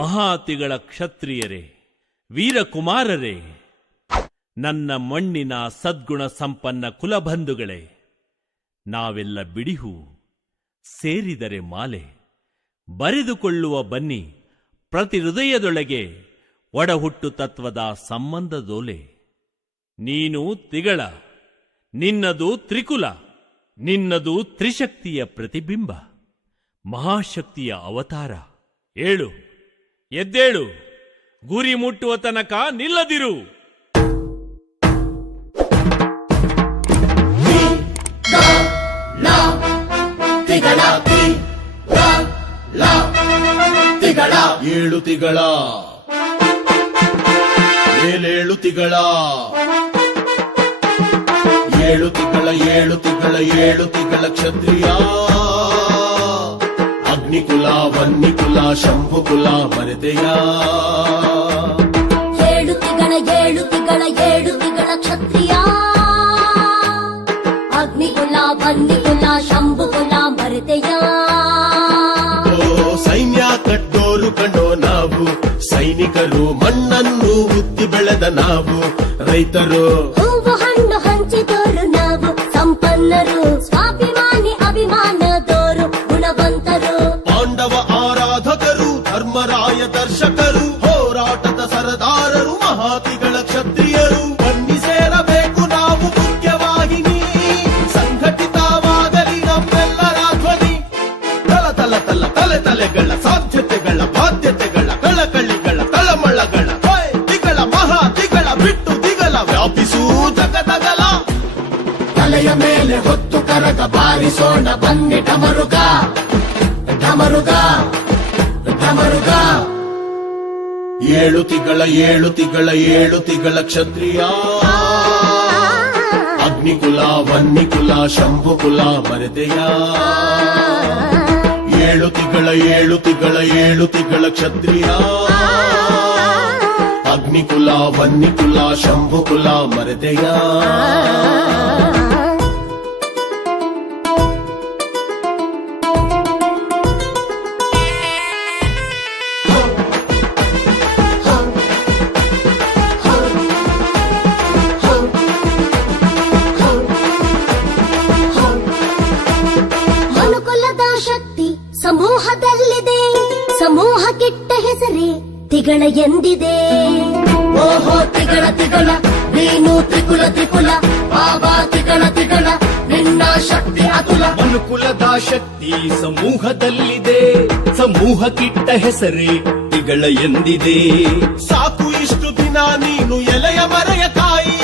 ಮಹಾತಿಗಳ ಕ್ಷತ್ರಿಯರೇ, ವೀರಕುಮಾರರೇ, ನನ್ನ ಮಣ್ಣಿನ ಸದ್ಗುಣ ಸಂಪನ್ನ ಕುಲಬಂಧುಗಳೇ, ನಾವೆಲ್ಲ ಬಿಡಿಹೂ ಸೇರಿದರೆ ಮಾಲೆ, ಬರೆದುಕೊಳ್ಳುವ ಬನ್ನಿ ಪ್ರತಿ ಹೃದಯದೊಳಗೆ ಒಡಹುಟ್ಟು ತತ್ವದ ಸಂಬಂಧದೋಲೆ. ನೀನು ತಿಗಳ, ನಿನ್ನದು ತ್ರಿಕುಲ, ನಿನ್ನದು ತ್ರಿಶಕ್ತಿಯ ಪ್ರತಿಬಿಂಬ, ಮಹಾಶಕ್ತಿಯ ಅವತಾರ. ಏಳು, ಎದ್ದೇಳು, ಗುರಿ ಮುಟ್ಟುವ ತನಕ ನಿಲ್ಲದಿರು. ಏಳು ತಿಗಳ, ಏಳೇಳು ತಿಗಳ, ಏಳು ತಿಗಳ, ಏಳು ತಿಗಳ, ಏಳು ತಿಗಳ ಕ್ಷತ್ರಿಯ. ಅಗ್ನಿಕುಲ, ವನ್ನಿಕುಲ, ಶಂಭುಕುಲ ಮರೆತೆಯ. ಏಳು ತಿಗಳ, ಏಳು ತಿಗಳ, ಏಳು ತಿಗಳ ಕ್ಷತ್ರಿಯ. ಅಗ್ನಿಕುಲ, ವನ್ನಿಕುಲ, ಶಂಭುಕುಲ ಮರೆತೆಯ. ಸೈನ್ಯ ಕಟ್ಟೋರು ಕಣ್ಣೋ ನಾವು, ಸೈನಿಕರು ಮಣ್ಣನ್ನು ಉತ್ತಿ ಬೆಳೆದ ನಾವು, ರೈತರು ಹೂವು ಹಣ್ಣು ಹಂಚಿದೋರು ನಾವು, ಸಂಪನ್ನರು ಸ್ವಾಭಿಮಾನಿ ಅಭಿಮಾನದೋರು ಗುಣವಂತರು. ಪಾಂಡವ ಆರಾಧಕರು, ಧರ್ಮರಾಯ ದರ್ಶಕರು, ಹೋರಾಟದ ಸರದಾರರು, ಮಹಾತಿಗಳ ಕ್ಷತ್ರಿಯರು. ಬನ್ನಿ ಸೇರಬೇಕು ನಾವು ಮುಖ್ಯವಾಹಿನಿ, ಸಂಘಟಿತವಾಗಲಿ ನಮ್ಮೆಲ್ಲರ ಧ್ವನಿ. ತಲ ತಲ ತಲ ತಲೆ ತಲೆಗಳ ಸಾಧ್ಯತೆಗಳ ಬಾಧ್ಯತೆಗಳ ಕಳಕಳಿಗಳ ತಳಮಳಗಳ ತಿಗಳ ಮಹಾತಿಗಳ ಬಿಟ್ಟು ದಿಗಲ ವ್ಯಾಪಿಸೂ ಜಗದಗಲ. ತಲೆಯ ಮೇಲೆ ಹೊತ್ತು ಕರಗ ಬಾರಿಸೋಣ ಬನ್ನಿ ಢಮರುಗ ಢಮರುಗ ಢಮರುಗ. ಏಳು ತಿಗಳ, ಏಳು ತಿಗಳ, ಏಳು ತಿಗಳ ಕ್ಷತ್ರಿಯ. ಅಗ್ನಿಕುಲ, ವನ್ನಿಕುಲ, ಶಂಭುಕುಲ ಮರೆತೆಯ. ಏಳು ತಿಗಳ, ಏಳು ತಿಗಳ, ಏಳು ತಿಗಳ ಕ್ಷತ್ರಿಯ. ಅಗ್ನಿಕುಲ, ವನ್ನಿಕುಲ, ಶಂಭುಕುಲ ಮರೆತೆಯ. ಮನುಕುಲದ ಶಕ್ತಿ ಸಮೂಹದಲ್ಲಿದೆ, ಸಮೂಹ ಕೆಟ್ಟ ಹೆಸರೇ ತಿಗಳ ಎಂದಿದೆ. ಓಹೋ ತಿಗಳ ತಿಗಳ, ನೀನು ತ್ರಿಕುಲ ತ್ರಿಕುಲ, ಬಾಬಾ ತಿಗಳ ತಿಗಳ, ನಿನ್ನ ಶಕ್ತಿ ಅತುಲ. ಮನುಕುಲದ ಶಕ್ತಿ ಸಮೂಹದಲ್ಲಿದೆ, ಸಮೂಹ ಕಿಟ್ಟ ಹೆಸರೇ ತಿಗಳ ಎಂದಿದೆ. ಸಾಕು ಇಷ್ಟು ದಿನ ನೀನು ಎಲೆಯ ಮರೆಯ ಕಾಯಿ,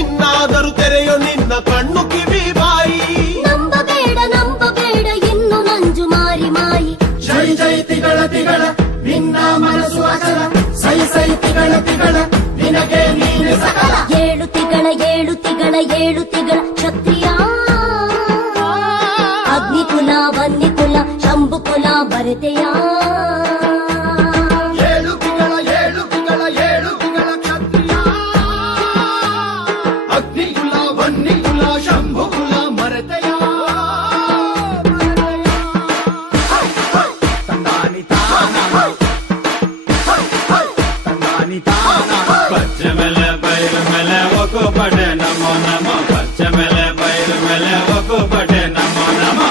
ಇನ್ನಾದರೂ ತೆರೆಯೋ ನಿನ್ನ ಕಣ್ಣು ಕಿವಿ ಬಾಯಿ. ನಂಬಬೇಡ ನಂಬಬೇಡ ಇನ್ನು ನಂಜು ಮಾರಿ ಮಾಯಿ. ಜೈ ಜೈ ತಿಗಳ ತಿಗಳ, ನಿನ್ನ ಮನಸ್ಸು ಅಚಲ, ಸೈ ಸೈ ತಿಗಳ ತಿಗಳ, ನಿನಗೆ ನೀನೆ ಸಕಲ. ಏಳು ತಿಗಳ, ಏಳು ತಿಗಳ, ಏಳು ತಿಗಳ ಕ್ಷತ್ರಿಯ. ಅಗ್ನಿಕುಲ, ವನ್ನಿಕುಲ, ಶಂಭುಕುಲ ಭರತೆಯ. ಏಳು ತಿಗಳ, ಏಳು ತಿಗಳ, ಏಳು ತಿಗಳ ಕ್ಷತ್ರಿಯ. ಅಗ್ನಿಕುಲ, ವನ್ನಿಕುಲ, ಶಂಭುಕುಲ ಮರೆತೆಯ. ಪಚ್ಚ ಮೇಲೆ ಬೈರು ಮೇಲೆ ಒಕ್ಕು ಪಡೆ ನಮೋ ನಮೋ, ಪಚ್ಚ ಮೇಲೆ ಬೈರು ಮೇಲೆ ಒಕ್ಕು ಪಡೆ ನಮೋ ನಮೋ.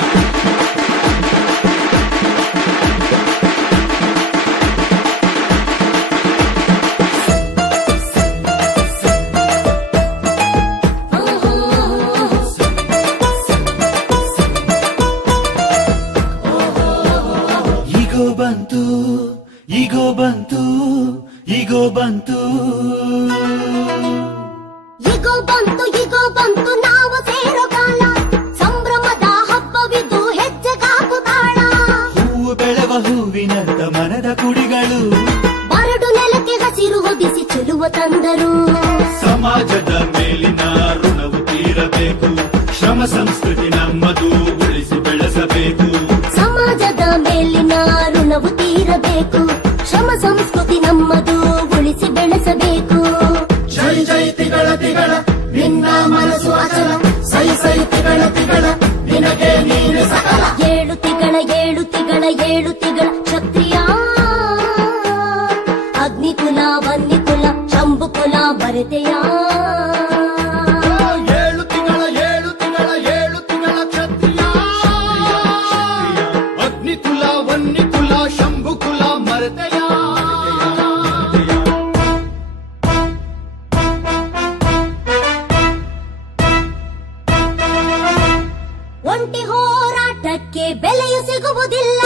ಈಗೋ ಬಂತು, ಈಗೋ ಬಂತು, ಈಗೋ ಬಂತು. ಈಗೋ ಬಂತು, ಈಗೋ ಬಂತು, ನಾವು ಸೇರೋ ಕಾಲ. ಸಂಭ್ರಮದ ಹಬ್ಬವಿದು ಹೆಜ್ಜೆಗಾಕು ತಾಳ. ಹೂವು ಬೆಳೆವ ಹೂವಿನಂತ ಮನದ ಕುಡಿಗಳು, ಬರಡು ನೆಲಕ್ಕೆ ಹಸಿರು ಹೊದಿಸಿ ಚೆಲುವ ತಂದರು. ಸಮಾಜದ ಮೇಲಿನ ಋಣವು ತೀರಬೇಕು, ಶ್ರಮ ಸಂಸ್ಕೃತಿ ನಮ್ಮದು ಉಳಿಸಿ ಬೆಳೆಸಬೇಕು. ಸಮಾಜದ ಮೇಲಿನ ಋಣವು ತೀರಬೇಕು, ಶ್ರಮ ಸಂಸ್ಕೃತಿ ನಮ್ಮದು ಉಳಿಸಿ ಬೆಳೆಸಬೇಕು. ಜೈ ಜೈ ತಿಗಳ ತಿಗಳ, ನಿನ್ನ ಮನಸ್ಸು ಅಚಲ, ಸೈ ಸೈ ತಿಗಳ ತಿಗಳ, ನಿನಗೆ ನೀನೆ ಸಕಲ. ಏಳು ತಿಗಳ, ಏಳು ತಿಗಳ, ಏಳು ತಿಗಳ ಕ್ಷತ್ರಿಯ. ವನ್ನಿಕುಲ ಶಂಭುಕುಲ ಭರತೆಯ ಏಳು ತಿಂಗಳ ಕ್ಷತ್ರಿಯ ಅಗ್ನಿಕುಲ ವನ್ನಿಕುಲ ಶಂಭುಕುಲ ಮರತೆಯ ಒಂಟಿ ಹೋರಾಟಕ್ಕೆ ಬೆಲೆಯು ಸಿಗುವುದಿಲ್ಲ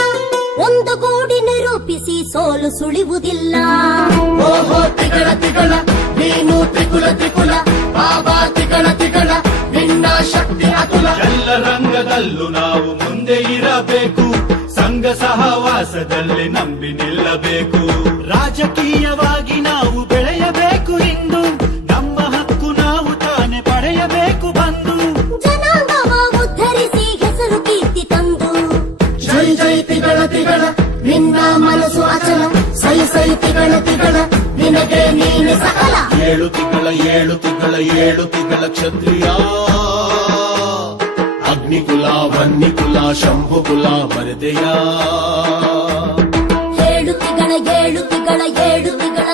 ಒಂದು ಗೂಡಿ ನಿರೂಪಿಸಿ ಸೋಲು ಸುಳಿಯುವುದಿಲ್ಲ ಓಹೋ ತಿಗಳ ನೀನು ತ್ರಿಕುಲ ಬಾಬಾ ತಿಗಳ ನಿನ್ನ ಶಕ್ತಿ ಅತುಲ ಎಲ್ಲ ರಂಗದಲ್ಲೂ ನಾವು ಮುಂದೆ ಇರಬೇಕು ಸಂಘ ಸಹವಾಸದಲ್ಲಿ ನಂಬಿ ನಿಲ್ಲಬೇಕು ರಾಜಕೀಯವಾಗಿ ನಾವು ಬೆಳೆಯಬೇಕು ಇಂದು ನಮ್ಮ ಹಕ್ಕು ನಾವು ತಾನೇ ಪಡೆಯಬೇಕು ಬಂದು ಜನಾಂಗವ ಉದ್ಧರಿಸಿ ಹೆಸರು ಕೀರ್ತಿ ತಂದು ಜೈ ತಿಗಳ ನಿನ್ನ ಮನಸ್ಸು ಅಚಲ ಸೈ ತಿಗಳ ನಿನಗೆ ನೀನೆ ಸಕಲ ಏಳು ತಿಂಗಳ ಕ್ಷತ್ರಿಯ ಅಗ್ನಿಕುಲ ವನ್ನಿಕುಲ ಶಂಭುಕುಲ ಭರತೆಯ ಏಳು ತಿಂಗಳ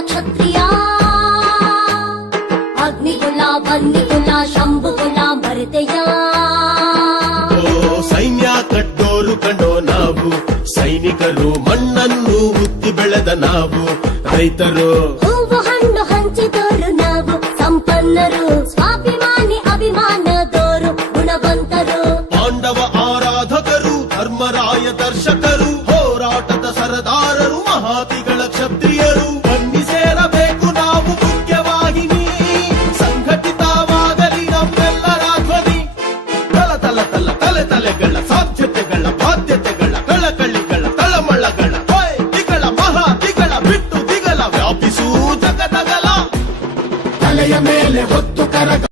ಕ್ಷತ್ರಿಯ ಅಗ್ನಿಕುಲ ವನ್ನಿಕುಲ ಶಂಭುಕುಲ ಭರತೆಯ ಓ ಸೈನ್ಯ ಕಟ್ಟೋರು ಕಂಡೋ ನಾವು ಸೈನಿಕರು ಮಣ್ಣನ್ನು ಉತ್ತಿ ಬೆಳೆದ ನಾವು ರೈತರು ಹೂವು ಹಣ್ಣು ಹಂಚಿದೋರು ನಾವು ಸಂಪನ್ನರು ಸ್ವಾಭಿಮಾನಿ ಅಭಿಮಾನದೋರು ಗುಣವಂತರು ಪಾಂಡವ ಆರಾಧಕರು ಧರ್ಮರಾಯ ದರ್ಶಕರು ಹೋರಾಟದ ಸರದಾರರು ಮಹಾತಿಗಳ ಕ್ಷತ್ರಿಯರು ಬನ್ನಿ ಸೇರಬೇಕು ನಾವು ಮುಖ್ಯವಾಹಿನಿ ಸಂಘಟಿತವಾಗಲಿ ನಮ್ಮೆಲ್ಲರ ಧ್ವನಿ ತಲೆಗಳ ಸಾಧ್ಯತೆಗಳ ಬಾಧ್ಯತೆಗಳ ಕಳಕಳಿಗಳ ತಳಮಳಗಳ ತಿಗಳ ಮಹಾತಿಗಳ ಬಿಟ್ಟು ದಿಗಲ ವ್ಯಾಪಿಸೂ ಜಗದಗಲ ತಲೆಯ ಮೇಲೆ ಹೊತ್ತು ಕರಗ